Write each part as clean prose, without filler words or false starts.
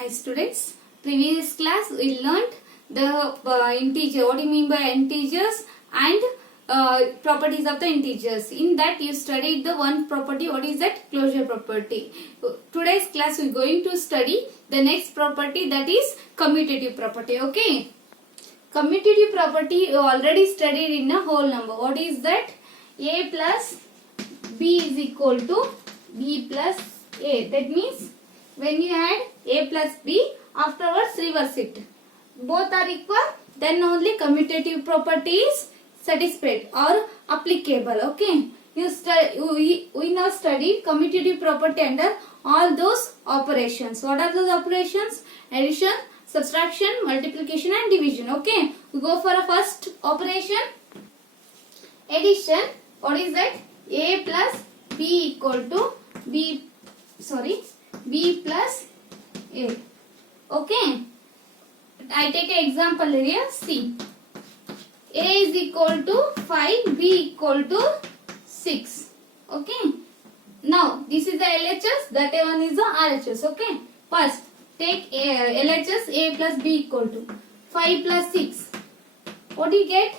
Hi students, previous class we learnt the integer. What do you mean by integers and properties of the integers. In that you studied the one property. What is that? Closure property. Today's class we are going to study the next property, that is commutative property. Okay. Commutative property you already studied in a whole number. What is that? A plus B is equal to B plus A. That means when you add A plus B, afterwards reverse it. Both are equal, then only commutative property is satisfied or applicable. Okay. We now study commutative property under all those operations. What are those operations? Addition, subtraction, multiplication and division. Okay. We go for a first operation. Addition. What is that? A plus B equal to B plus A. Okay. I take an example here. See. A is equal to 5, B equal to 6. Okay. Now, this is the LHS, that one is the RHS. Okay. First, take LHS A plus B equal to 5 plus 6. What do you get?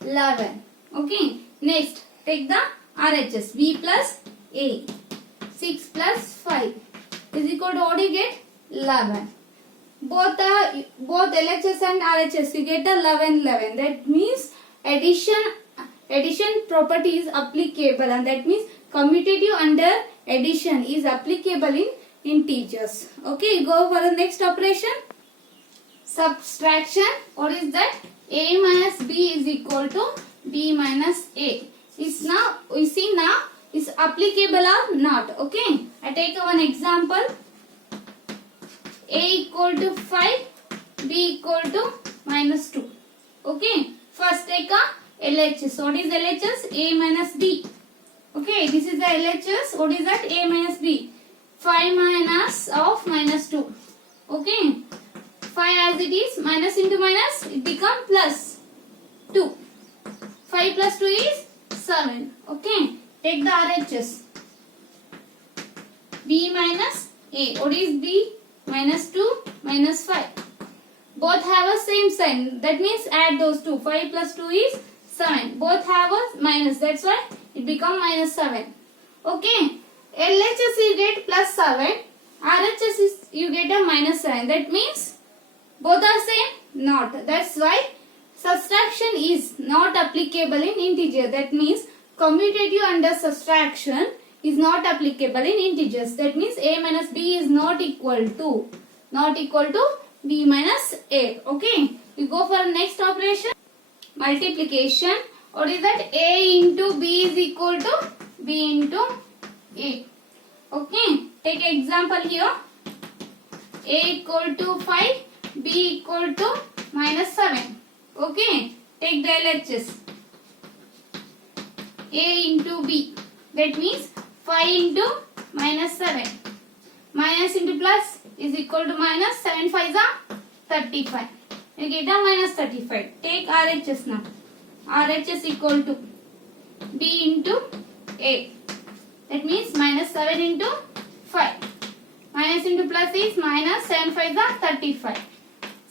11. Okay. Next, take the RHS B plus A. 6 plus 5 is equal to what do you get? 11. Both LHS and RHS you get 11. That means addition property is applicable, and that means commutative under addition is applicable in integers. Okay, go for the next operation. Subtraction. What is that? A minus B is equal to B minus A. Is now we see now is applicable or not. Okay, I take one example. A equal to 5, B equal to minus 2. Okay, first take a LHS. What is LHS? A minus B. Okay, this is the LHS. What is that? A minus B. 5 minus of minus 2. Okay, 5 as it is, minus into minus, it become plus 2. 5 plus 2 is 7. Okay, take the RHS. B minus A. What is B? Minus 2, minus 5. Both have a same sign. That means add those two. 5 plus 2 is 7. Both have a minus. That's why it become minus 7. Okay. LHS you get plus 7. RHS is you get a minus 7. That means both are same? Not. That's why subtraction is not applicable in integer. That means commutative under subtraction is not applicable in integers. That means A minus B is not equal to B minus A. Okay. We go for next operation. Multiplication. What is that? A into B is equal to B into A. Okay. Take example here. A equal to 5, B equal to minus 7. Okay. Take the LHS. A into B. That means 5 into minus 7. Minus into plus is equal to minus. 7 5s are 35. You get a minus 35. Take RHS now. RHS equal to B into A. That means minus 7 into 5. Minus into plus is minus. 7 5s are 35.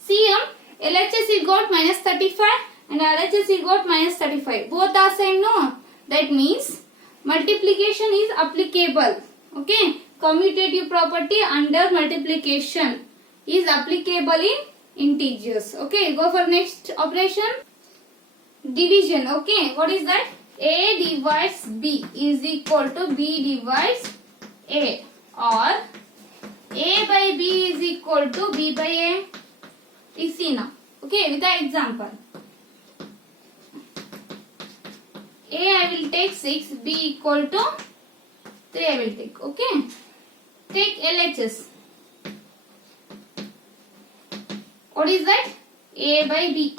See here, LHS you got minus 35 and RHS you got minus 35. Both are same, no? That means multiplication is applicable. Okay. Commutative property under multiplication is applicable in integers. Okay. Go for next operation. Division. Okay. What is that? A divides B is equal to B divides A, or A by B is equal to B by A. You see now. Okay. With the example. A I will take 6, B equal to 3 I will take. Okay. Take LHS. What is that? A by B.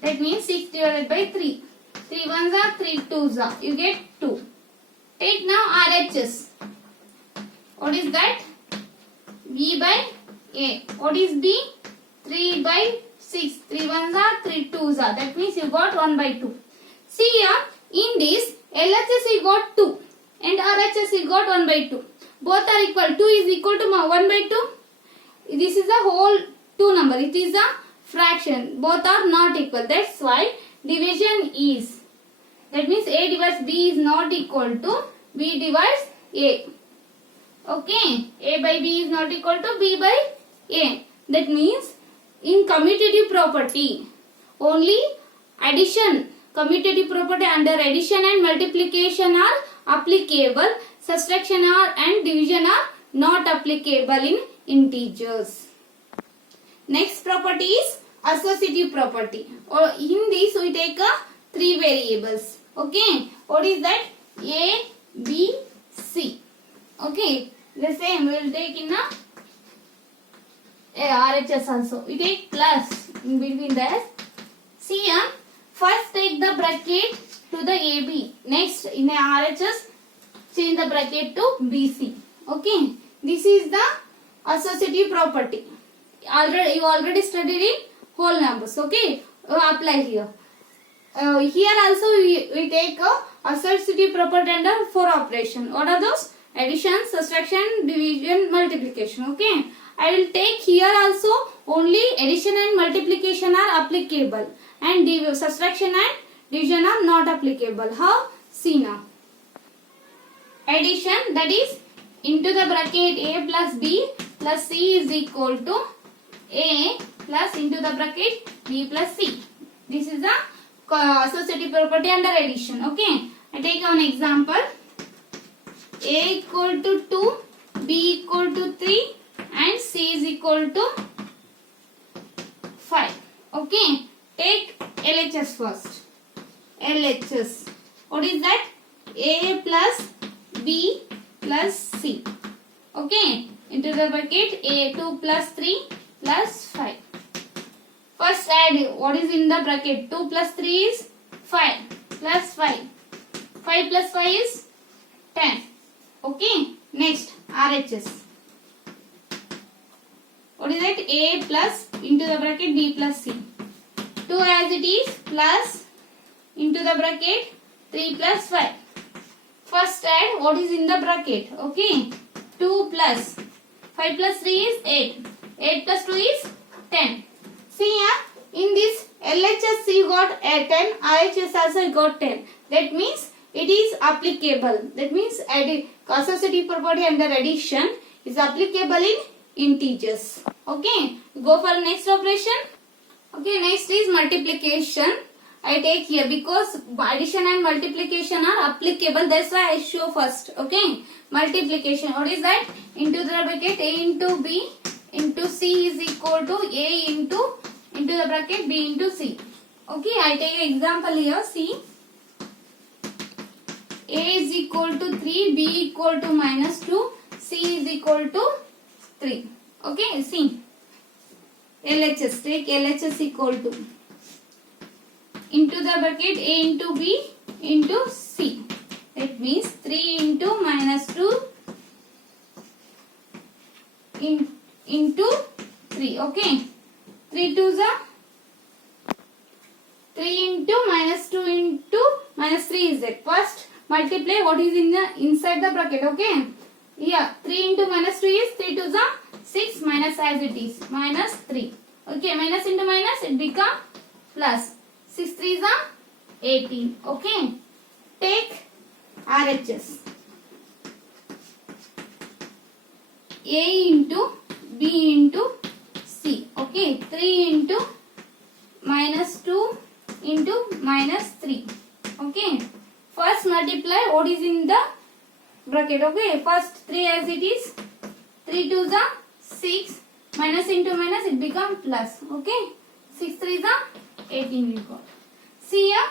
That means 6 divided by 3. 3 ones are 3 twos are. You get 2. Take now RHS. What is that? B by A. What is B? 3 by 6. 3 ones are 3 twos are. That means you got 1 by 2. See here, in this LHS we got 2 and RHS we got 1 by 2. Both are equal. 2 is equal to 1 by 2. the whole two number. It is a fraction. Both are not equal. That's why division is. That means A divides B is not equal to B divides A. Okay. A by B is not equal to B by A. That means in commutative property, only addition, commutative property under addition and multiplication are applicable. Subtraction and division are not applicable in integers. Next property is associative property. Or in this we take three variables. Okay. What is that? A, B, C. Okay. The same we will take in RHS also. We take plus in between that. See first take the bracket to the AB. Next in a RHS change the bracket to BC. Okay. This is the associative property. You already studied in whole numbers. Okay. Apply here. Here also we take associative property under four operation. What are those? Addition, subtraction, division, multiplication. Okay. I will take here also only addition and multiplication are applicable and subtraction and division are not applicable. How? See now. Addition, that is into the bracket A plus B plus C is equal to A plus into the bracket B plus C. This is the associative property under addition. Okay. I take one example. A equal to 2, B equal to 3 and C is equal to 5. Okay. Take LHS first. LHS. What is that? A plus B plus C. Okay. Into the bracket A 2 plus 3 plus 5. First add what is in the bracket. 2 plus 3 is 5 plus 5. 5 plus 5 is 10. Okay. Next RHS. What is that? A plus into the bracket B plus C. 2 as it is plus into the bracket 3 plus 5. First add what is in the bracket. Okay. 2 plus 5 plus 3 is 8. 8 plus 2 is 10. See here, in this LHS you got 10, RHS also you got 10. That means it is applicable. That means associative property under addition is applicable in integers. Okay. Go for next operation. Okay. Next is multiplication. I take here because addition and multiplication are applicable. That's why I show first. Okay. Multiplication. What is that? Into the bracket A into B into C is equal to A into the bracket B into C. Okay. I take an example here. See. A is equal to 3, B equal to minus 2, C is equal to 3. Okay, see. LHS, take LHS equal to. Into the bracket A into B into C. That means 3 into minus 2 into 3. Okay. 3 to the 3 into minus 2 into minus 3 is it. First multiply what is in the inside the bracket. Okay. Yeah. 3 into minus 2 is 3 to the 6 minus as it is. Minus 3. Okay. Minus into minus it become plus. 6 3 is 18. Okay. Take RHS. A into B into C. Okay. 3 into minus 2 into minus 3. Okay. First multiply what is in the bracket. Okay. First 3 as it is. 3 to the 6. Minus into minus it become plus. Okay. 6 3 is 18 we got. See here.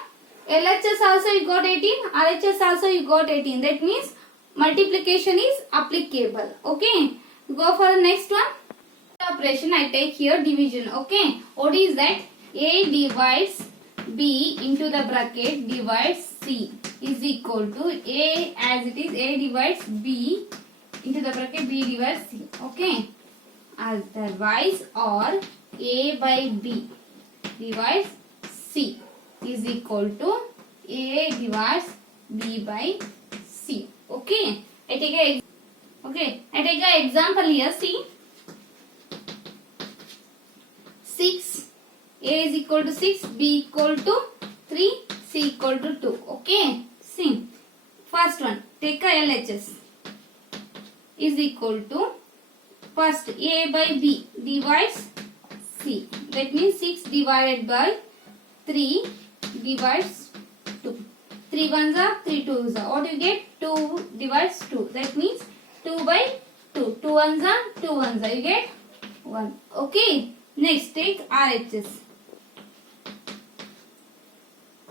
LHS also you got 18. RHS also you got 18. That means multiplication is applicable. Okay. Go for the next one. Operation I take here division. Okay. What is that? A divides B into the bracket divides C is equal to A as it is. A divides B into the bracket B divides C. Okay. Otherwise or A by B divides C is equal to A divides B by C. Okay. I take an example here. See. A is equal to 6, B equal to 3, C equal to 2. Okay. See. First one. Take a LHS. Is equal to first A by B divides C. That means 6 divided by 3 divides 2. 3 ones are 3 twos are. What do you get? 2 divides 2. That means 2 by 2. 2 ones are 2 ones are. You get 1. Okay. Next take RHS.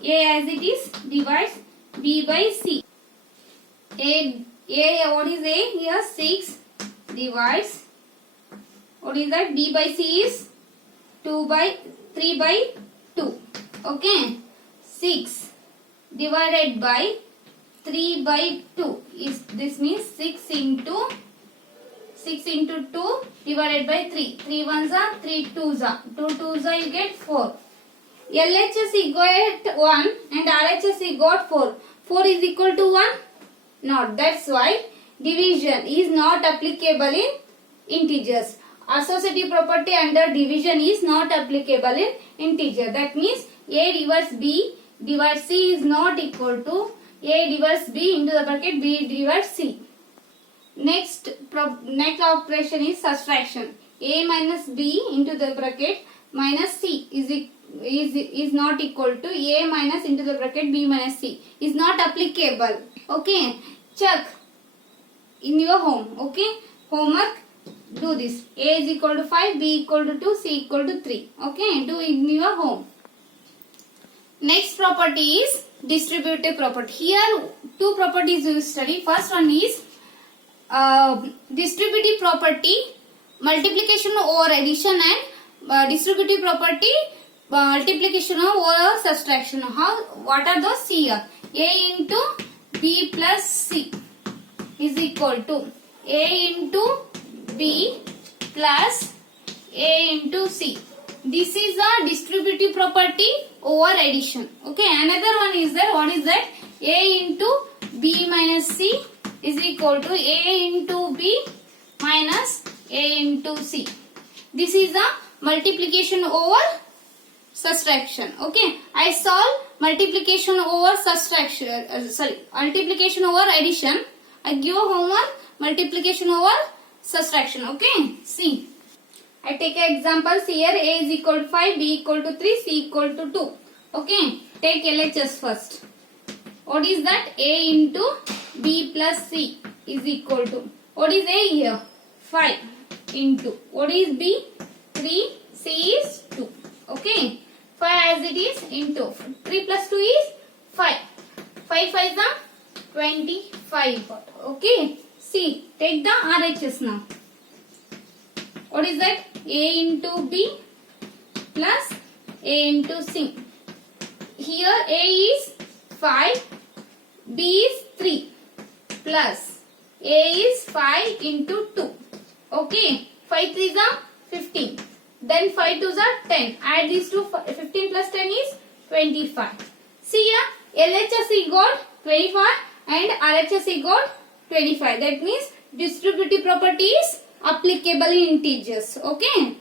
A as it is divides B by C. A what is A? Here 6 divides. What is that? B by C is 3 by 2. Okay. 6 divided by 3 by 2 is this means 6 into 2 divided by 3. 3 ones are 3 twos are. 2 twos are you get 4. LHS you got 1 and RHS you got 4. 4 is equal to 1? Not. That's why division is not applicable in integers. Associative property under division is not applicable in integer. That means A divides B divides C is not equal to A divides B into the bracket B divides C. Next operation is subtraction. A minus B into the bracket minus C is not equal to A minus into the bracket B minus C. Is not applicable. Okay. Check in your home. Okay. Homework. Do this. A is equal to 5, B equal to 2, C equal to 3. Okay. Do in your home. Next property is distributive property. Here two properties you study. First one is distributive property, multiplication over addition, and distributive property, multiplication over subtraction. What are those? Here A into B plus C is equal to A into B plus A into C. This is a distributive property over addition. Okay. Another one is there. What is that? A into B minus C is equal to A into B minus A into C. This is a multiplication over subtraction. Okay. I solve multiplication over subtraction. Multiplication over addition. I give a homework multiplication over subtraction. Okay. See. I take examples here. A is equal to 5, B equal to 3, C equal to 2. Okay. Take LHS first. What is that? A into B plus C is equal to. What is A here? 5 into. What is B? 3. C is 2. Okay. 5 as it is into. 3 plus 2 is 5. 5 5 is 25. Okay. C. Take the RHS now. What is that? A into B plus A into C. Here A is 5, B is 3 plus A is 5 into 2. Okay. 5 3s are 15. Then 5 2s are 10. Add these two. 15 plus 10 is 25. See here LHS got 25 and RHS got 25. That means distributive property is applicable in integers. Okay.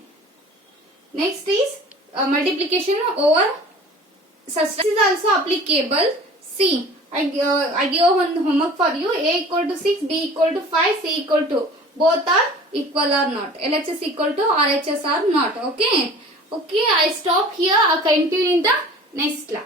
Next is multiplication over subtraction is also applicable. See, I give one homework for you. A equal to 6, B equal to 5, C equal to. Both are equal or not. LHS equal to RHS or not. Okay. Okay. I stop here. I'll continue in the next class.